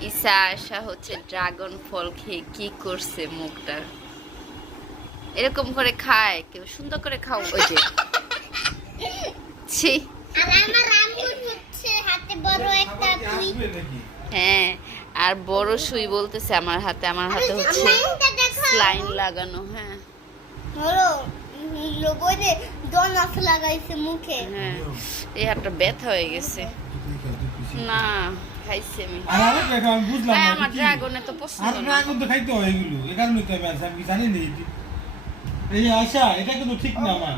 ঈশা আশা হচ্ছে ড্রাগন ফল খেয়ে কি করছে মুখটা? এরকম করে খায় কেউ সুন্দর করে খাও ওই যে। ছি। আর আমার আম্মুর হচ্ছে হাতে বড় একটা তুই আসবে নাকি হ্যাঁ আর বড় সুই বলতেছে আমার হাতে আমার হাতে হচ্ছে লাইন লাগানো হ্যাঁ। লাগাইছে মুখে। হ্যাঁ এই হাতটা ব্যথা হয়ে গেছে। না খাইছি আমি আর দেখা আমি বুঝলাম না, আমার ড্রাগনে তো পছন্দ আর ড্রাগন তো খাইতে হয় এগুলো এ কারণে তো আমি আমি জানি না? এই আশা এটা কিন্তু ঠিক না আমার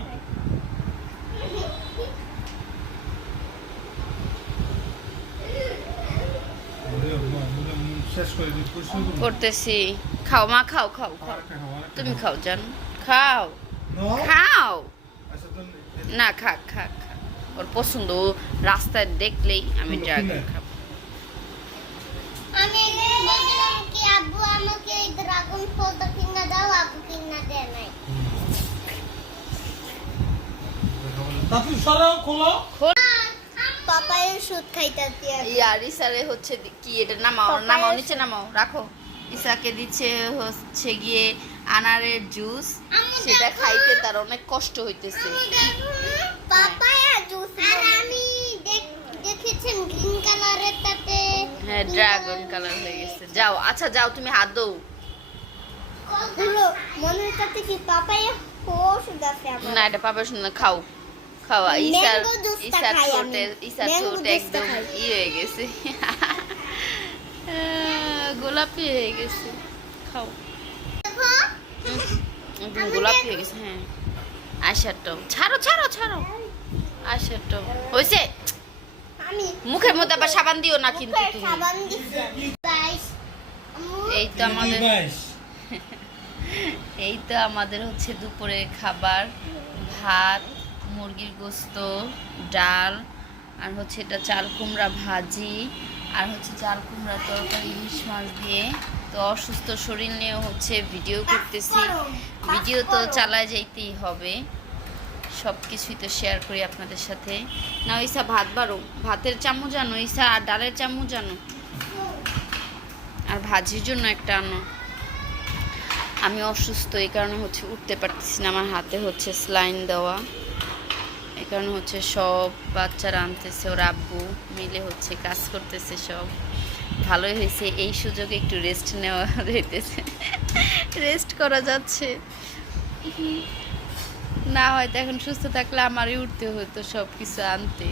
ওরে আল্লাহ, ওরে মুখ শেষ করে দিই, পরিষ্কার করুন। করতেছি। খাও মা খাও খাও খাও। তুমি খাও। জান। খাও। খাও। আচ্ছা, না খা খা খা ওর পছন্দ ও রাস্তায় দেখলেই আমি ড্রাগন খাব। আমি বললাম কি আব্বু আমাকে এই ড্রাগন ফলটা কিনা দাও আব্বু কিনা দেয় নাই। তাড়াতাড়ি সরাও, খোলো। পাপায়ের সুদ খাইতাছি ইয়ার ইসারে হচ্ছে কি এটা নামাও নামাও নিচে নামাও রাখো। ইসাকে দিচ্ছে হচ্ছে গিয়ে আনারের জুস। সেটা খাইতে তার অনেক কষ্ট হইতেছে। পাপায়া দেখেছেন গ্রিন কালারের তাতে। হ্যাঁ ড্রাগন কালার হয়ে গেছে। যাও আচ্ছা যাও তুমি হাত দৌ গুলো মনে হচ্ছে কি পাপায়া ওষুধ আছে আমার না এটা পাবে শুনে খাও। খাওয়া ইসার ইসার খাই ইসার ঠোঁট একদম ই হয়ে গেছে। গোলাপি হয়ে গেছে। খাও। গোলাপি হয়ে গেছে হ্যাঁ। আশারটাও ছাড়ো ছাড়ো ছাড়ো। আশারটাও হয়েছে? আমি মুখের মধ্যে আবার সাবান দিও না কিন্তু তুমি। সাবান দিছি। এই তো আমাদের এই তো আমাদের হচ্ছে দুপুরের খাবার। ভাত মুরগির গোস্ত ডাল আর হচ্ছে এটা চাল কুমড়া ভাজি আর হচ্ছে চাল কুমড়া তরকারি ইলিশ মাছ দিয়ে। তো অসুস্থ শরীর নিয়ে হচ্ছে ভিডিও করতেছি। ভিডিও তো চালায় যাইতেই হবে। সব কিছুই তো শেয়ার করি আপনাদের সাথে। না ইসা ভাত বারো ভাতের চামচ আনো ইসা আর ডালের চামচ আনো। আর ভাজির জন্য একটা আনো। আমি অসুস্থ, এই কারণে হচ্ছে উঠতে পারতেছি না, আমার হাতে হচ্ছে স্লাইন দেওয়া। এই কারণে হচ্ছে সব বাচ্চারা আনতেছে, ওর আব্বু মিলে হচ্ছে কাজ করতেছে সব। ভালোই হয়েছে, এই সুযোগে একটু রেস্ট নেওয়া হইতেছে। রেস্ট করা যাচ্ছে। না হয়তো এখন সুস্থ থাকলে আমারই উঠতে হতো সব কিছু আনতে।